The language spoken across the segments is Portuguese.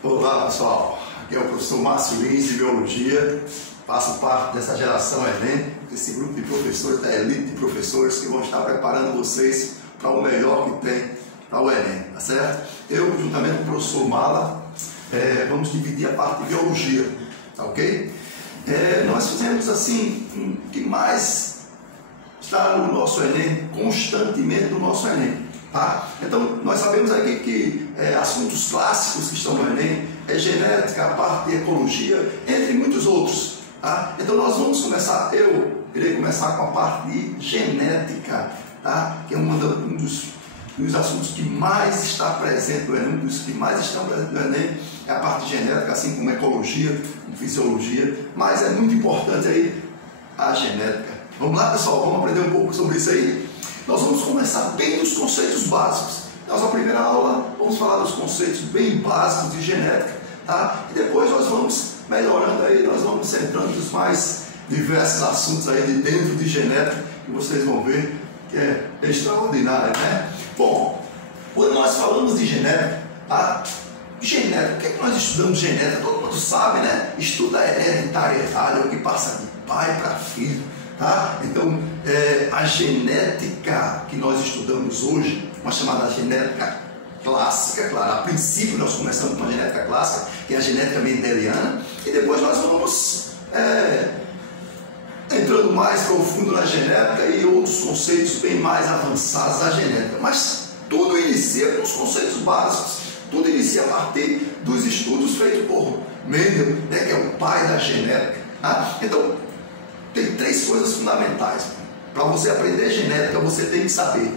Olá pessoal, aqui é o professor Márcio Lins de Biologia, faço parte dessa geração Enem, desse grupo de professores, da elite de professores que vão estar preparando vocês para o melhor que tem para o Enem, tá certo? Eu, juntamente com o professor Mala, vamos dividir a parte de Biologia, tá ok? Nós fizemos assim, o que mais está no nosso Enem, constantemente no nosso Enem. Tá? Então, nós sabemos aqui que assuntos clássicos que estão no Enem é genética, a parte de ecologia, entre muitos outros. Tá? Então, nós vamos começar, eu irei começar com a parte de genética, tá? Que é um dos assuntos que mais está presente no Enem, um dos que mais estão presentes no Enem, é a parte de genética, assim como ecologia, como fisiologia, mas é muito importante aí a genética. Vamos lá, pessoal, vamos aprender um pouco sobre isso aí? Nós vamos começar bem dos conceitos básicos. Nossa primeira aula, vamos falar dos conceitos bem básicos de genética, tá? E depois nós vamos melhorando aí, nós vamos centrando nos mais diversos assuntos aí de dentro de genética, que vocês vão ver que é extraordinário, né? Bom, quando nós falamos de genética, tá? Genética, o que é que nós estudamos genética? Todo mundo sabe, né? Estuda hereditariedade, é o que passa de pai para filho. Tá? Então, a genética que nós estudamos hoje, uma chamada genética clássica, claro, a princípio nós começamos com uma genética clássica, que é a genética mendeliana, e depois nós vamos entrando mais profundo na genética e outros conceitos bem mais avançados da genética. Mas tudo inicia com os conceitos básicos, tudo inicia a partir dos estudos feitos por Mendel, né, que é o pai da genética. Tá? Então, tem três coisas fundamentais. Para você aprender genética, você tem que saber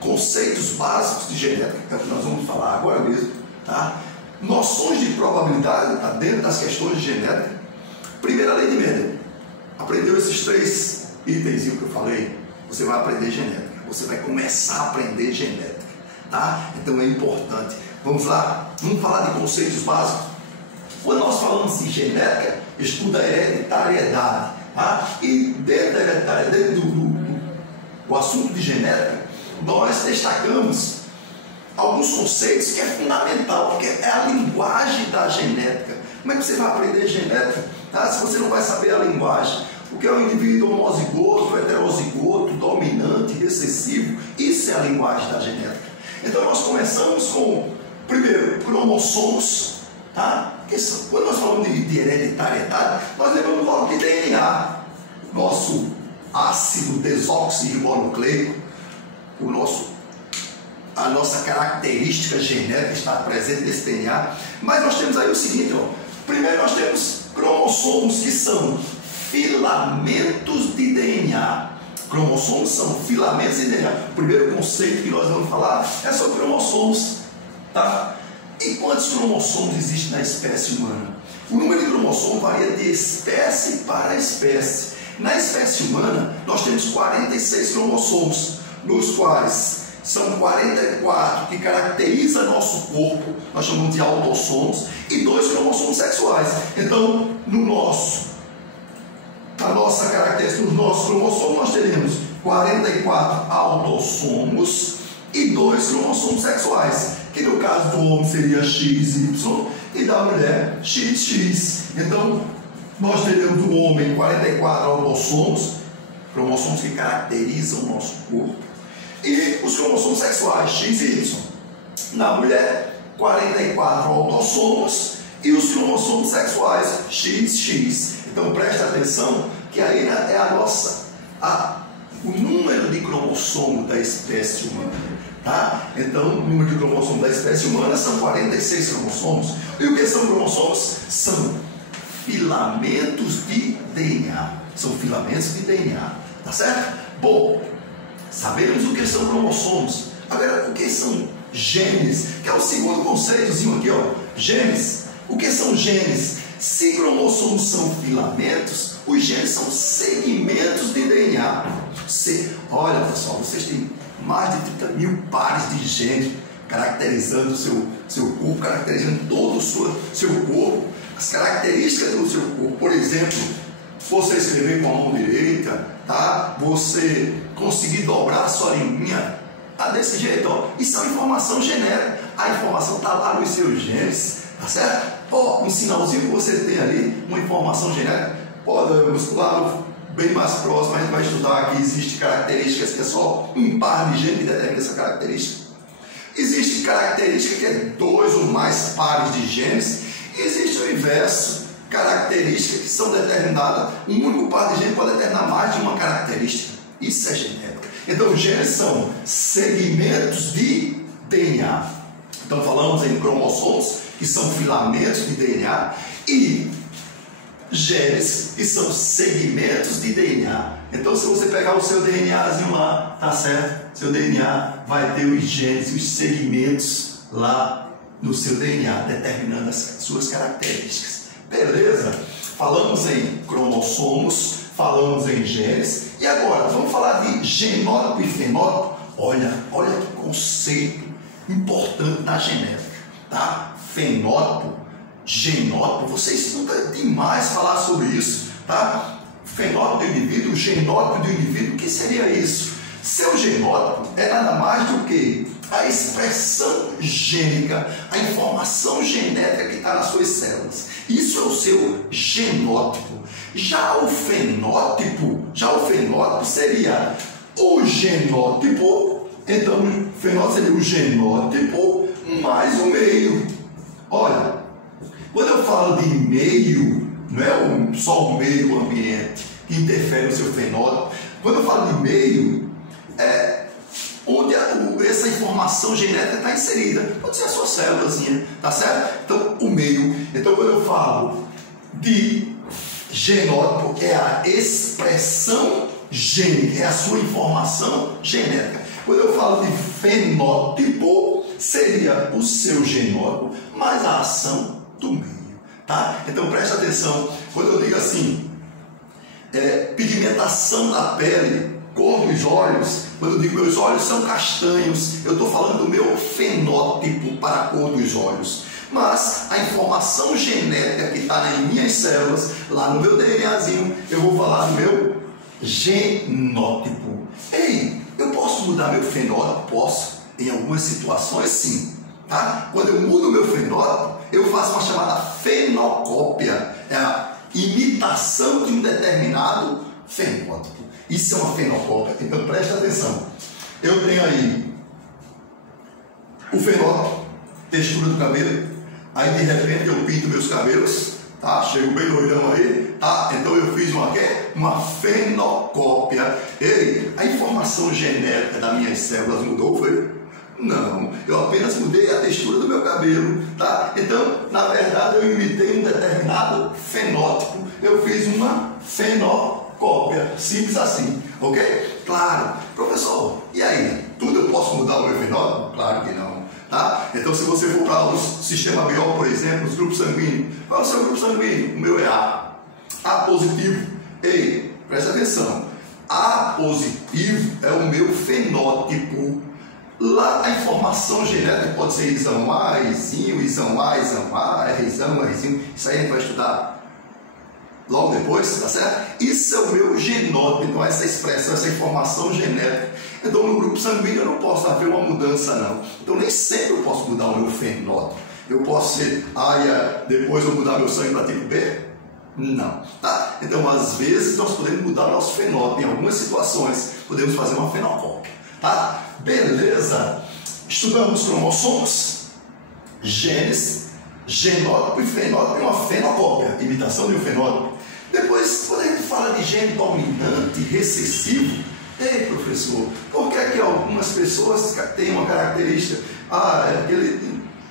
conceitos básicos de genética, que é o que nós vamos falar agora mesmo, tá? Noções de probabilidade, tá dentro das questões de genética. Primeira lei de Mendel. Aprendeu esses três itens que eu falei, você vai aprender genética. Você vai começar a aprender genética, tá? Então é importante. Vamos lá, vamos falar de conceitos básicos. Quando nós falamos de genética, estuda a hereditariedade. Tá? E dentro da hereditariedade, do assunto de genética, nós destacamos alguns conceitos que é fundamental, porque é a linguagem da genética. Como é que você vai aprender genética, tá? Se você não vai saber a linguagem? O que é o indivíduo homozigoto, heterozigoto, dominante, recessivo? Isso é a linguagem da genética. Então nós começamos com, primeiro, cromossomos. Tá? Quando nós falamos de hereditariedade, nós lembramos logo de DNA, nosso ácido desoxirribonucleico, a nossa característica genética está presente nesse DNA. Mas nós temos aí o seguinte, ó. Primeiro nós temos cromossomos, que são filamentos de DNA. Cromossomos são filamentos de DNA. O primeiro conceito que nós vamos falar é sobre cromossomos, tá? E quantos cromossomos existem na espécie humana? O número de cromossomos varia de espécie para espécie. Na espécie humana, nós temos 46 cromossomos, nos quais são 44 que caracterizam nosso corpo, nós chamamos de autossomos, e 2 cromossomos sexuais. Então, nos nossos cromossomos, nós teremos 44 autossomos e 2 cromossomos sexuais, que no caso do homem seria XY e da mulher XX. Então, nós teremos do homem 44 autossomos, cromossomos que caracterizam o nosso corpo, e os cromossomos sexuais XY. Na mulher, 44 autossomos e os cromossomos sexuais XX. Então, presta atenção que aí é o número de cromossomo da espécie humana. Tá? Então, o número de cromossomos da espécie humana são 46 cromossomos. E o que são cromossomos? São filamentos de DNA. São filamentos de DNA. Tá certo? Bom, sabemos o que são cromossomos. Agora, o que são genes? Que é o segundo conceitozinho aqui, ó. Genes. O que são genes? Se cromossomos são filamentos, os genes são segmentos de DNA. Olha, pessoal, vocês têm mais de 30 mil pares de genes caracterizando o seu corpo, caracterizando todo o seu corpo, as características do seu corpo. Por exemplo, você escrever com a mão direita, tá? Você conseguir dobrar a sua linguinha desse jeito, ó. Isso é uma informação genética. A informação está lá nos seus genes, tá certo? Um sinalzinho que você tem ali, uma informação genética, podemos lá bem mais próximo, a gente vai estudar que existem características que é só um par de genes que determina essa característica. Existe característica que é 2 ou mais pares de genes. Existe o inverso, características que são determinadas, um único par de genes pode determinar mais de uma característica. Isso é genética. Então, genes são segmentos de DNA. Então, falamos em cromossomos, que são filamentos de DNA, e genes, que são segmentos de DNA. Então, se você pegar o seu DNAzinho lá, tá certo? Seu DNA vai ter os genes, os segmentos lá no seu DNA, determinando as suas características. Beleza? Falamos em cromossomos, falamos em genes, e agora vamos falar de genótipo e fenótipo. Olha que conceito importante na genética, tá? Fenótipo, genótipo, você escuta demais falar sobre isso, tá? Fenótipo do indivíduo, genótipo do indivíduo, o que seria isso? Seu genótipo é nada mais do que a expressão gênica, a informação genética que está nas suas células. Isso é o seu genótipo. Já o fenótipo seria o genótipo. Então, o fenótipo seria o genótipo mais o meio. Olha, quando eu falo de meio, não é só o meio ambiente que interfere no seu fenótipo. Quando eu falo de meio, é onde essa informação genética está inserida. Pode ser a sua célulazinha, tá certo? Então, o meio. Então, quando eu falo de genótipo, é a expressão gênica, é a sua informação genética. Quando eu falo de fenótipo, seria o seu genótipo mais a ação do meio, tá? Então, preste atenção. Quando eu digo assim, pigmentação da pele, cor dos olhos, quando eu digo meus olhos são castanhos, eu estou falando do meu fenótipo para a cor dos olhos. Mas a informação genética que está nas minhas células, lá no meu DNAzinho, eu vou falar do meu genótipo. Ei, eu posso mudar meu fenótipo? Posso. Em algumas situações, sim. Tá? Quando eu mudo o meu fenótipo, eu faço uma chamada fenocópia. É a imitação de um determinado fenótipo. Isso é uma fenocópia. Então, preste atenção. Eu tenho aí o fenótipo, textura do cabelo. Aí, de repente, eu pinto meus cabelos. Tá? Chego bem loirão aí. Tá? Então, eu fiz uma fenocópia. Ei, a informação genética das minhas células mudou, foi? Não, eu apenas mudei a textura do meu cabelo, tá? Então, na verdade, eu imitei um determinado fenótipo. Eu fiz uma fenocópia, simples assim, ok? Claro, professor, e aí? Tudo eu posso mudar o meu fenótipo? Claro que não, tá? Então, se você for para o sistema BO, por exemplo, os grupos sanguíneos, qual é o seu grupo sanguíneo? O meu é A. A positivo. Ei, presta atenção. A positivo é o meu fenótipo. Lá a informação genética pode ser isão A, izinho, isão A, Rzão, Rzinho. Isso aí a gente vai estudar logo depois, tá certo? Isso é o meu genótipo, então essa expressão, essa informação genética. Então no grupo sanguíneo eu não posso haver uma mudança não. Então nem sempre eu posso mudar o meu fenótipo. Eu posso ser depois eu mudar meu sangue para tipo B? Não, tá? Então às vezes nós podemos mudar o nosso fenótipo. Em algumas situações podemos fazer uma fenocópia, tá? Beleza? Estudamos cromossomos, genes, genótipo e fenótipo e uma fenocópia, imitação de um fenótipo. Depois, quando a gente fala de gene dominante, recessivo, ei professor, por que é que algumas pessoas têm uma característica,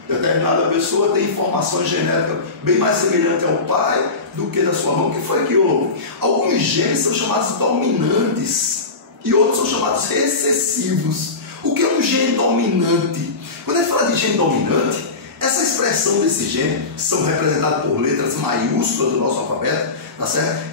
determinada pessoa tem informação genética bem mais semelhante ao pai do que da sua mãe? O que foi que houve? Alguns genes são chamados dominantes e outros são chamados recessivos. O que é um gene dominante? Quando a gente fala de gene dominante, essa expressão desse gene são representadas por letras maiúsculas do nosso alfabeto, tá certo?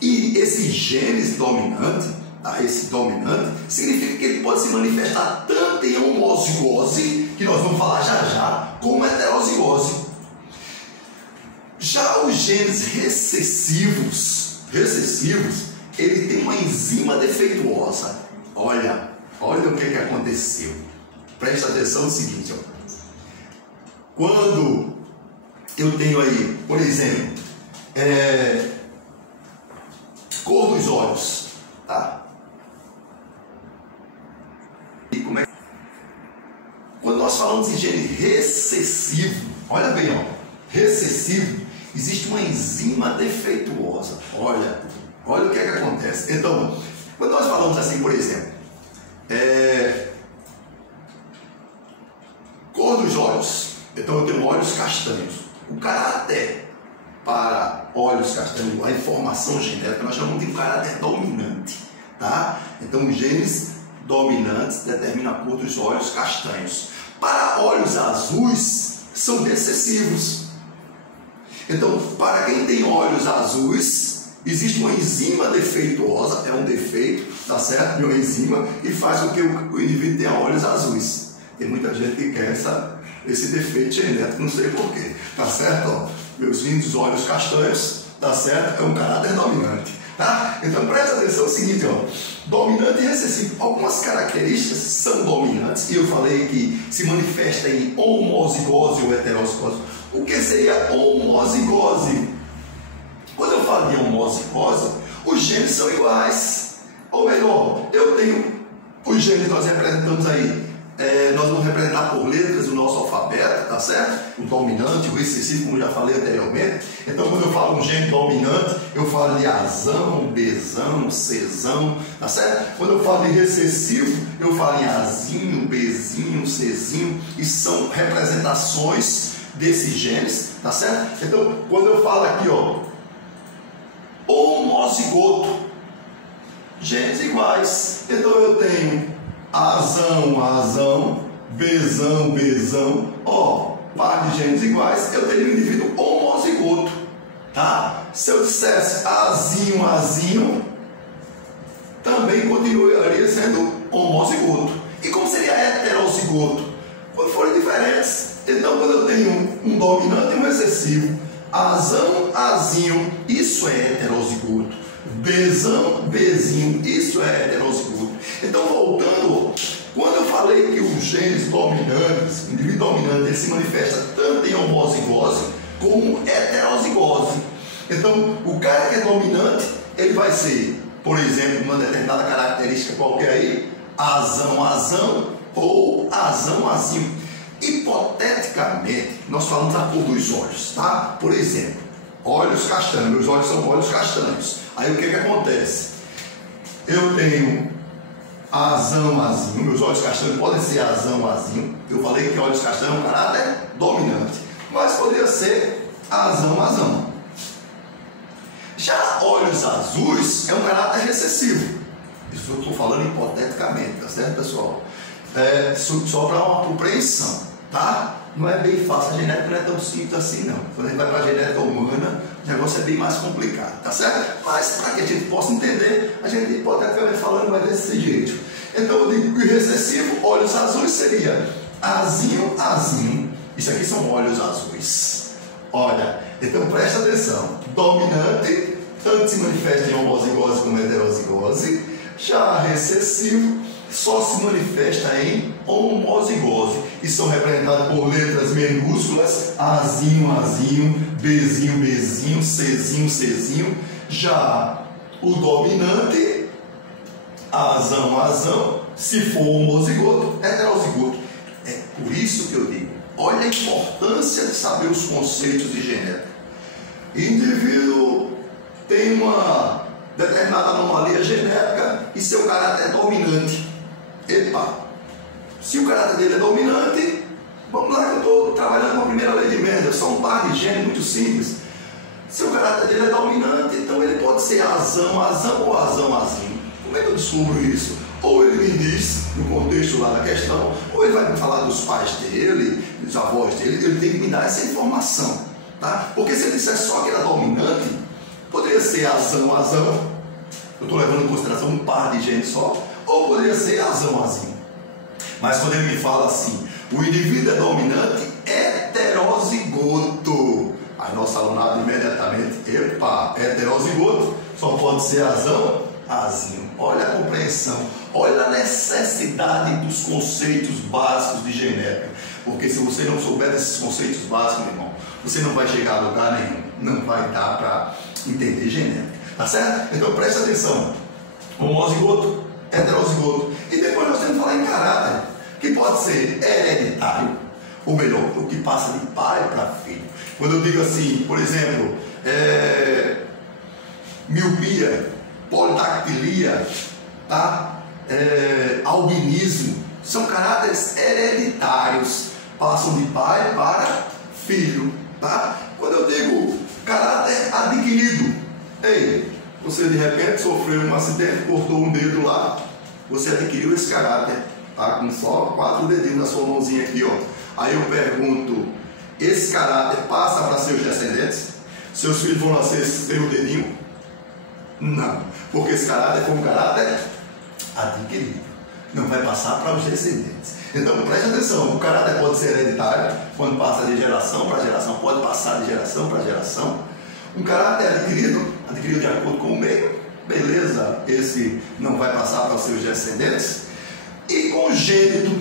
E esse gene dominante, tá? Esse dominante, significa que ele pode se manifestar tanto em homozigose, que nós vamos falar já, como heterozigose. Já os genes recessivos, ele tem uma enzima defeituosa. Olha o que aconteceu. Presta atenção no seguinte, ó. quando eu tenho aí, por exemplo, cor dos olhos, tá? E como é que... Quando nós falamos em gene recessivo, olha bem, ó, recessivo, existe uma enzima defeituosa. Olha o que é que acontece. Então, quando nós falamos assim, por exemplo, cor dos olhos, então eu tenho olhos castanhos. O caráter para olhos castanhos, a informação genética, nós chamamos de caráter dominante, tá? Então, os genes dominantes determinam a cor dos olhos castanhos. Para olhos azuis, são recessivos. Então, para quem tem olhos azuis, existe uma enzima defeituosa, é um defeito, tá certo? De uma enzima, e faz com que o indivíduo tenha olhos azuis. Tem muita gente que quer esse defeito genético, não sei porquê, tá certo? Ó, meus lindos olhos castanhos, tá certo? É um caráter dominante, tá? Então, presta atenção, é o seguinte, ó, dominante e recessivo. Algumas características são dominantes, e eu falei que se manifesta em homozigose ou heterozigose. O que seria homozigose? Quando eu falo de homozigose, os genes são iguais. Ou melhor, eu tenho os genes, nós representamos aí, nós vamos representar por letras o nosso alfabeto, tá certo? O dominante, o recessivo, como eu já falei anteriormente. Então, quando eu falo um gene dominante, eu falo de Azão, Bzão, Czão, tá certo? Quando eu falo de recessivo, eu falo em Azinho, Bzinho, Czinho, e são representações desses genes, tá certo? Então, quando eu falo aqui, ó, homozigoto, genes iguais. Então, eu tenho Azão, Bzão, ó, par de genes iguais, eu teria um indivíduo homozigoto, tá? Se eu dissesse Azinho, também continuaria sendo homozigoto. E como seria heterozigoto? Quando forem diferentes. Então, quando eu tenho um dominante e um recessivo, Azinho, isso é heterozigoto. Bzinho, isso é heterozigoto. Então, voltando, quando eu falei que os genes dominantes, o indivíduo dominante, ele se manifesta tanto em homozigose como heterozigose. Então, o cara que é dominante, ele vai ser, por exemplo, uma determinada característica qualquer aí, Azão ou Azinho. Hipoteticamente, nós falamos a cor dos olhos, tá? Por exemplo, olhos castanhos, meus olhos são olhos castanhos. Aí o que acontece? Eu tenho Azinho, meus olhos castanhos podem ser Azinho. Eu falei que olhos castanhos é um caráter dominante, mas poderia ser Azão. Já olhos azuis é um caráter recessivo. Isso eu estou falando hipoteticamente, tá certo, pessoal? Só para uma compreensão, tá? Não é bem fácil, a genética não é tão simples assim, não. Quando a gente vai para a genética humana, o negócio é bem mais complicado, tá certo? Mas para que a gente possa entender, a gente hipoteticamente falando vai desse jeito. Então, eu digo que o recessivo, olhos azuis, seria Azinho. Isso aqui são olhos azuis. Olha, então presta atenção. Dominante, tanto se manifesta em homozigose como heterozigose. Já recessivo, só se manifesta em homozigose e são representados por letras minúsculas, Azinho, Bzinho, Czinho. Já o dominante, Azão, se for homozigoto, heterozigoto. É por isso que eu digo, olha a importância de saber os conceitos de genética. Indivíduo tem uma determinada anomalia genética e seu caráter é dominante. Epa, se o caráter dele é dominante, vamos lá que eu estou trabalhando com a primeira lei de Mendel, são um par de genes muito simples. Se o caráter dele é dominante, então ele pode ser Azão ou Azinho. Como é que eu descubro isso? Ou ele me diz, no contexto lá da questão, ou ele vai me falar dos pais dele, dos avós dele, ele tem que me dar essa informação, tá? Porque se ele disser só que era dominante, poderia ser Azão, eu estou levando em consideração um par de genes só, ou poderia ser Azinho. Mas quando ele me fala assim, o indivíduo é dominante heterozigoto, aí nosso alunado imediatamente, heterozigoto, só pode ser Azinho. Olha a compreensão, olha a necessidade dos conceitos básicos de genética. Porque se você não souber desses conceitos básicos, meu irmão, você não vai chegar a lugar nenhum. Não vai dar para entender genética. Tá certo? Então presta atenção. Homozigoto, heterozigoto. E depois nós temos que falar em caráter, que pode ser hereditário, ou melhor, o que passa de pai para filho. Quando eu digo assim, por exemplo, miopia, polidactilia, tá? Albinismo, são caráteres hereditários, passam de pai para filho, tá? Quando eu digo caráter adquirido, ei, você de repente sofreu um acidente, cortou um dedo lá, você adquiriu esse caráter, tá? Com só 4 dedinhos na sua mãozinha aqui, ó. Aí eu pergunto, esse caráter passa para seus descendentes? Seus filhos vão nascer sem o dedinho? Não, porque esse caráter foi um caráter adquirido, não vai passar para os descendentes. Então preste atenção, o caráter pode ser hereditário, quando passa de geração para geração, pode passar de geração para geração. Um caráter adquirido de acordo com o meio, beleza, esse não vai passar para os seus descendentes. E congênito,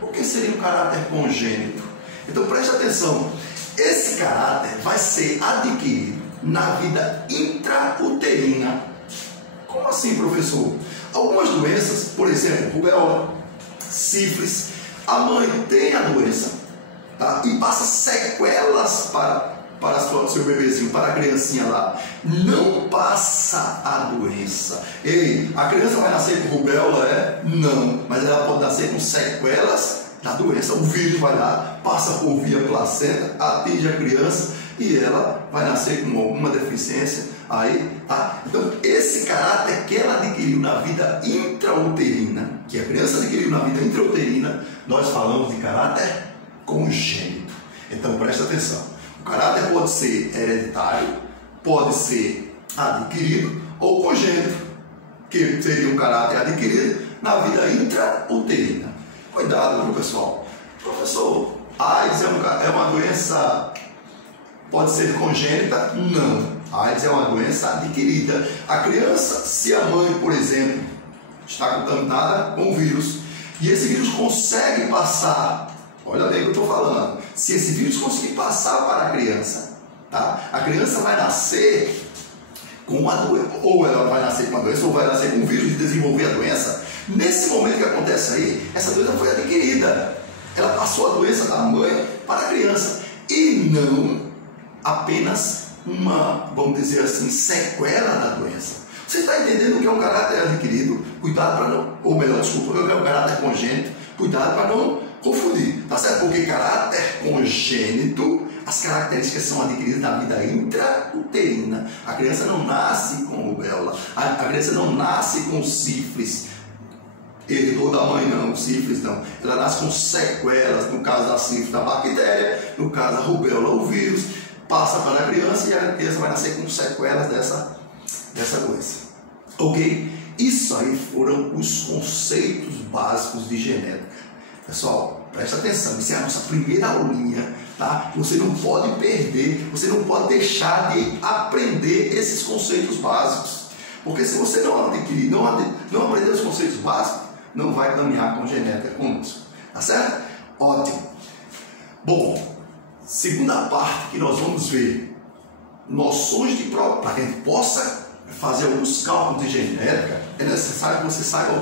o que seria um caráter congênito? Então preste atenção, esse caráter vai ser adquirido na vida intrauterina. Como assim, professor? Algumas doenças, por exemplo, rubéola, sífilis, a mãe tem a doença, tá? E passa sequelas para seu bebezinho, para a criancinha lá. Não passa a doença. Ei, a criança vai nascer com rubéola? Não, mas ela pode nascer com sequelas da doença. O vírus vai lá, passa por via placenta, atinge a criança e ela vai nascer com alguma deficiência aí, tá? Então esse caráter que ela adquiriu na vida intrauterina, que a criança adquiriu na vida intrauterina, nós falamos de caráter congênito. Então presta atenção, o caráter pode ser hereditário, pode ser adquirido ou congênito, que seria um caráter adquirido na vida intrauterina. Cuidado, viu, pessoal? Professor, AIDS é uma doença, pode ser congênita? Não. A AIDS é uma doença adquirida. A criança, se a mãe, por exemplo, está contaminada com o vírus, e esse vírus consegue passar, olha bem o que eu estou falando, se esse vírus conseguir passar para a criança, tá? A criança vai nascer com a doença, ou ela vai nascer com a doença, ou vai nascer com o vírus e desenvolver a doença. Nesse momento que acontece aí, essa doença foi adquirida. Ela passou a doença da mãe para a criança. E não apenas uma, vamos dizer assim, sequela da doença. Você está entendendo o que é um caráter adquirido? Cuidado para não, ou melhor, desculpa, o que é um caráter congênito? Cuidado para não confundir, tá certo? Porque caráter congênito, as características são adquiridas na vida intrauterina. A criança não nasce com rubéola, a criança não nasce com sífilis, herdou da mãe não, sífilis não. Ela nasce com sequelas, no caso da sífilis da bactéria, no caso da rubéola o vírus, passa para a criança e a criança vai nascer com sequelas dessa doença. Ok? Isso aí foram os conceitos básicos de genética. Pessoal, presta atenção, isso é a nossa primeira aulinha, tá? Você não pode perder, você não pode deixar de aprender esses conceitos básicos. Porque se você não adquirir, não aprender os conceitos básicos, não vai caminhar com genética conosco. Tá certo? Ótimo. Bom, segunda parte que nós vamos ver noções de prova. Para que a gente possa fazer alguns cálculos de genética, é necessário que você saiba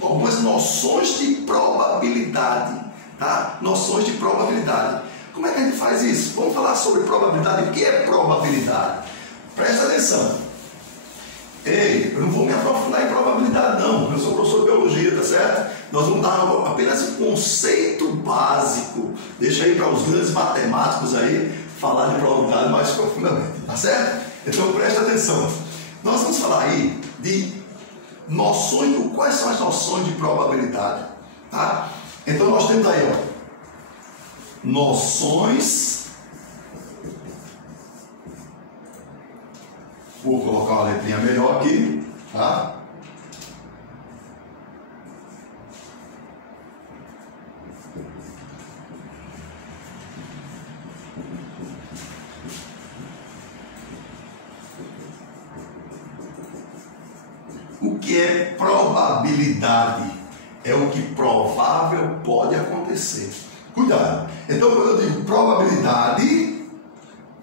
algumas noções de probabilidade, tá? Noções de probabilidade. Como é que a gente faz isso? Vamos falar sobre probabilidade. O que é probabilidade? Presta atenção. Ei, eu não vou me aprofundar em probabilidade não, eu sou professor de biologia, tá certo? Nós vamos dar apenas um conceito básico. Deixa aí para os grandes matemáticos aí falar de probabilidade mais profundamente, tá certo? Então presta atenção. Nós vamos falar aí de noções, quais são as noções de probabilidade, tá? Então nós temos aí, ó, noções. Vou colocar uma letrinha melhor aqui, tá? O que é probabilidade? é o que provável pode acontecer. Cuidado. Então, quando eu digo probabilidade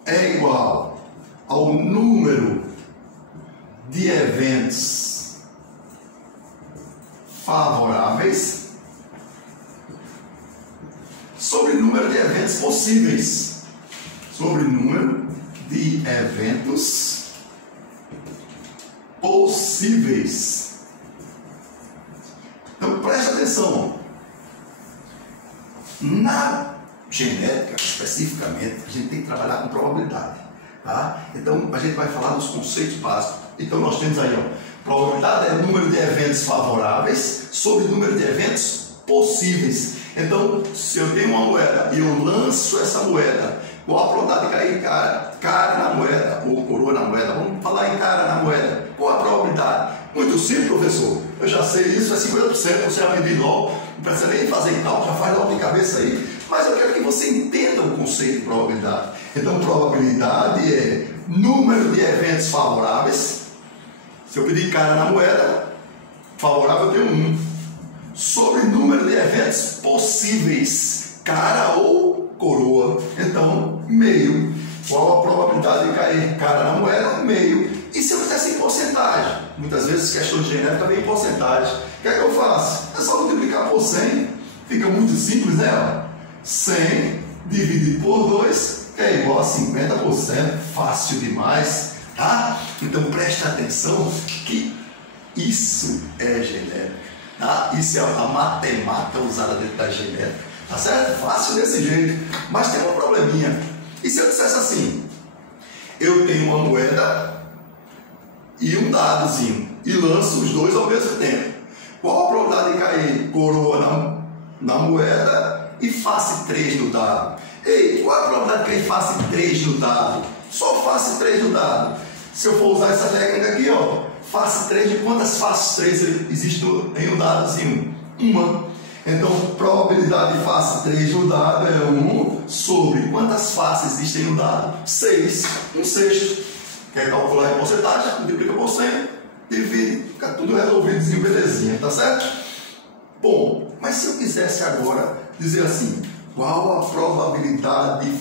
é igual ao número de eventos favoráveis sobre o número de eventos possíveis. Sobre o número de eventos possíveis. Então preste atenção. Na genética, especificamente, a gente tem que trabalhar com probabilidade. Tá? Então a gente vai falar dos conceitos básicos. Então nós temos aí, ó, probabilidade é o número de eventos favoráveis sobre o número de eventos possíveis. Então, se eu tenho uma moeda e eu lanço essa moeda, qual a probabilidade de cair cara na moeda ou coroa na moeda? Vamos falar em cara na moeda. Qual a probabilidade? Muito simples, professor. Eu já sei isso, é 50%, você aprende logo, não precisa nem fazer cálculo, já faz logo de cabeça aí. Mas eu quero que você entenda o conceito de probabilidade. Então, probabilidade é número de eventos favoráveis. Se eu pedir cara na moeda, favorável eu tenho 1. Sobre número de eventos possíveis, cara ou coroa. Então, meio. Qual a probabilidade de cair cara na moeda? Meio. E se eu fizesse em porcentagem? Muitas vezes questões de genética vem em porcentagem. O que é que eu faço? É só multiplicar por 100. Fica muito simples, né? 100 dividido por 2, que é igual a 50%. Fácil demais, tá? Então preste atenção que isso é genética. Tá? Isso é a matemática usada dentro da genética. Tá certo? Fácil desse jeito. Mas tem um probleminha. E se eu dissesse assim? Eu tenho uma moeda e um dadozinho e lanço os dois ao mesmo tempo. Qual a probabilidade de cair coroa na moeda e face 3 no dado? Ei, qual a probabilidade de cair face 3 no dado? Só face 3 no dado. Se eu for usar essa técnica aqui, ó, face 3, de quantas faces 3 existem em um dadozinho? Uma. Então, probabilidade de face 3 no dado é 1 sobre quantas faces existem no dado? 6. 1/6. Quer calcular em porcentagem? Multiplica por 100, divide, fica tudo resolvidozinho, belezinha, tá certo? Bom, mas se eu quisesse agora dizer assim, qual a probabilidade de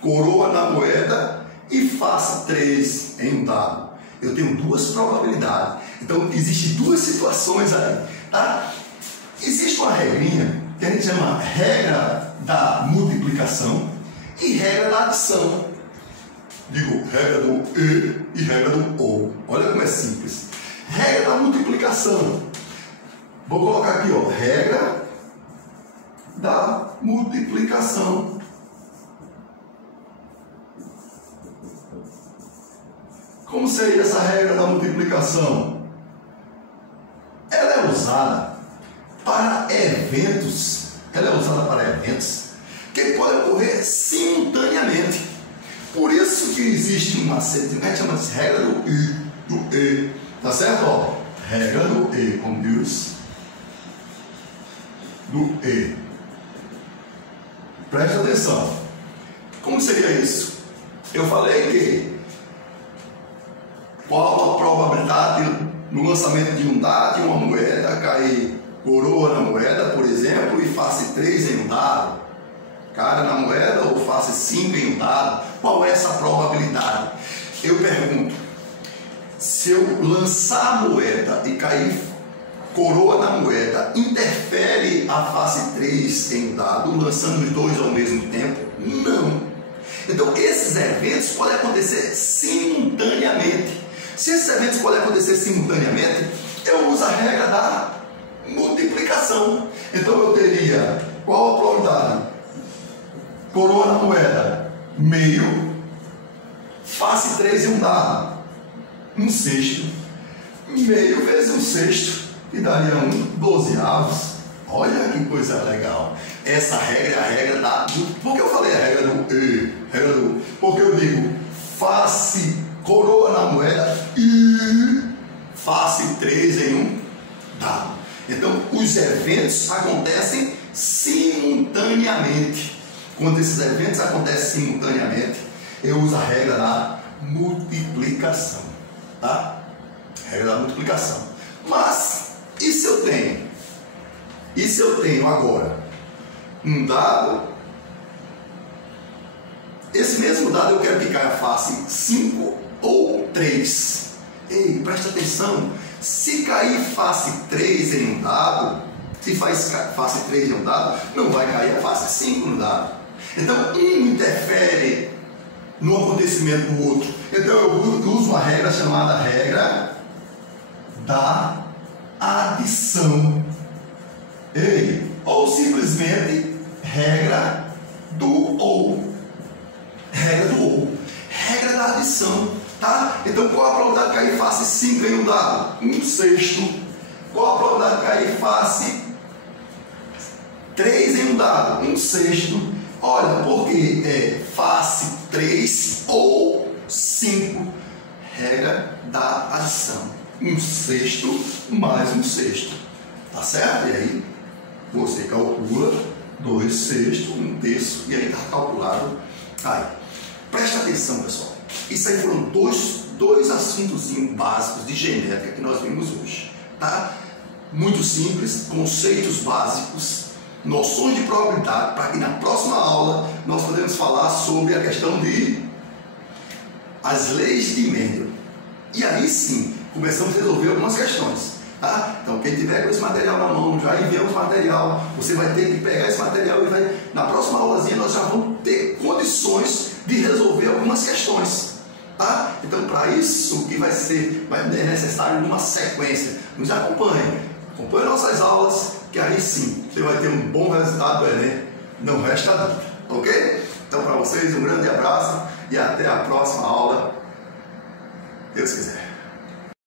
coroa na moeda e face 3 em um dado? Eu tenho duas probabilidades. Então, existem duas situações aí, tá? Existe uma regrinha que a gente chama regra da multiplicação e regra da adição. Digo, regra do e regra do ou. Olha como é simples. Regra da multiplicação. Vou colocar aqui, ó, regra da multiplicação. Como seria essa regra da multiplicação? Ela é usada para eventos. Ela é usada para eventos que podem ocorrer simultaneamente. Por isso que existe uma macete, né, que chama de regra do E. Tá certo? Ó, regra do E, como diz. Do E. Preste atenção. Como seria isso? Eu falei que qual a probabilidade no lançamento de um dado, de uma moeda, cair coroa na moeda, por exemplo, e face 3 em um dado, cara na moeda ou face 5 em um dado, qual é essa probabilidade? Eu pergunto, se eu lançar a moeda e cair coroa na moeda, interfere a face 3 em um dado, lançando os dois ao mesmo tempo? Não. Então, esses eventos podem acontecer simultaneamente. Se esses eventos podem acontecer simultaneamente, eu uso a regra da multiplicação. Então eu teria, qual a probabilidade? Coroa na moeda, meio, face 3 em um dado, 1/6. Meio vezes 1/6, que daria 12avos. Olha que coisa legal. Essa regra é a regra da... Por que eu falei a regra do E? Regra do... Porque eu digo face coroa na moeda e face 3 em um dado. Então, os eventos acontecem simultaneamente. Quando esses eventos acontecem simultaneamente, eu uso a regra da multiplicação. Tá? Regra da multiplicação. Mas, e se eu tenho E se eu tenho agora um dado, esse mesmo dado eu quero que caia face 5 ou 3. Ei, presta atenção, se cair face 3 em um dado, se faz face 3 em um dado, não vai cair a face 5 no dado. Então, um interfere no acontecimento do outro. Então, eu uso uma regra chamada regra da adição. Ei, ou simplesmente regra do ou. Regra do ou. Regra da adição. Tá? Então, qual a probabilidade de cair face 5 em um dado? 1/6. Qual a probabilidade de cair face 3 em um dado? 1/6. Olha, porque é face 3 ou 5. Regra da adição. 1/6 mais 1/6. Tá certo? E aí, você calcula 2/6, 1/3, e aí está calculado. Aí, presta atenção, pessoal. Isso aí foram dois assuntos básicos de genética que nós vimos hoje. Tá? Muito simples, conceitos básicos, noções de probabilidade, para que na próxima aula nós podemos falar sobre a questão de as leis de Mendel. E aí sim, começamos a resolver algumas questões. Tá? Então, quem tiver com esse material na mão, já enviamos material, você vai ter que pegar esse material e vai, na próxima aulazinha nós já vamos ter condições de resolver algumas questões. Tá? Então, para isso que vai é necessário uma sequência. Nos acompanhe nossas aulas, que aí sim você vai ter um bom resultado do Enem, não resta dúvida, ok? Então, para vocês, um grande abraço e até a próxima aula, Deus quiser.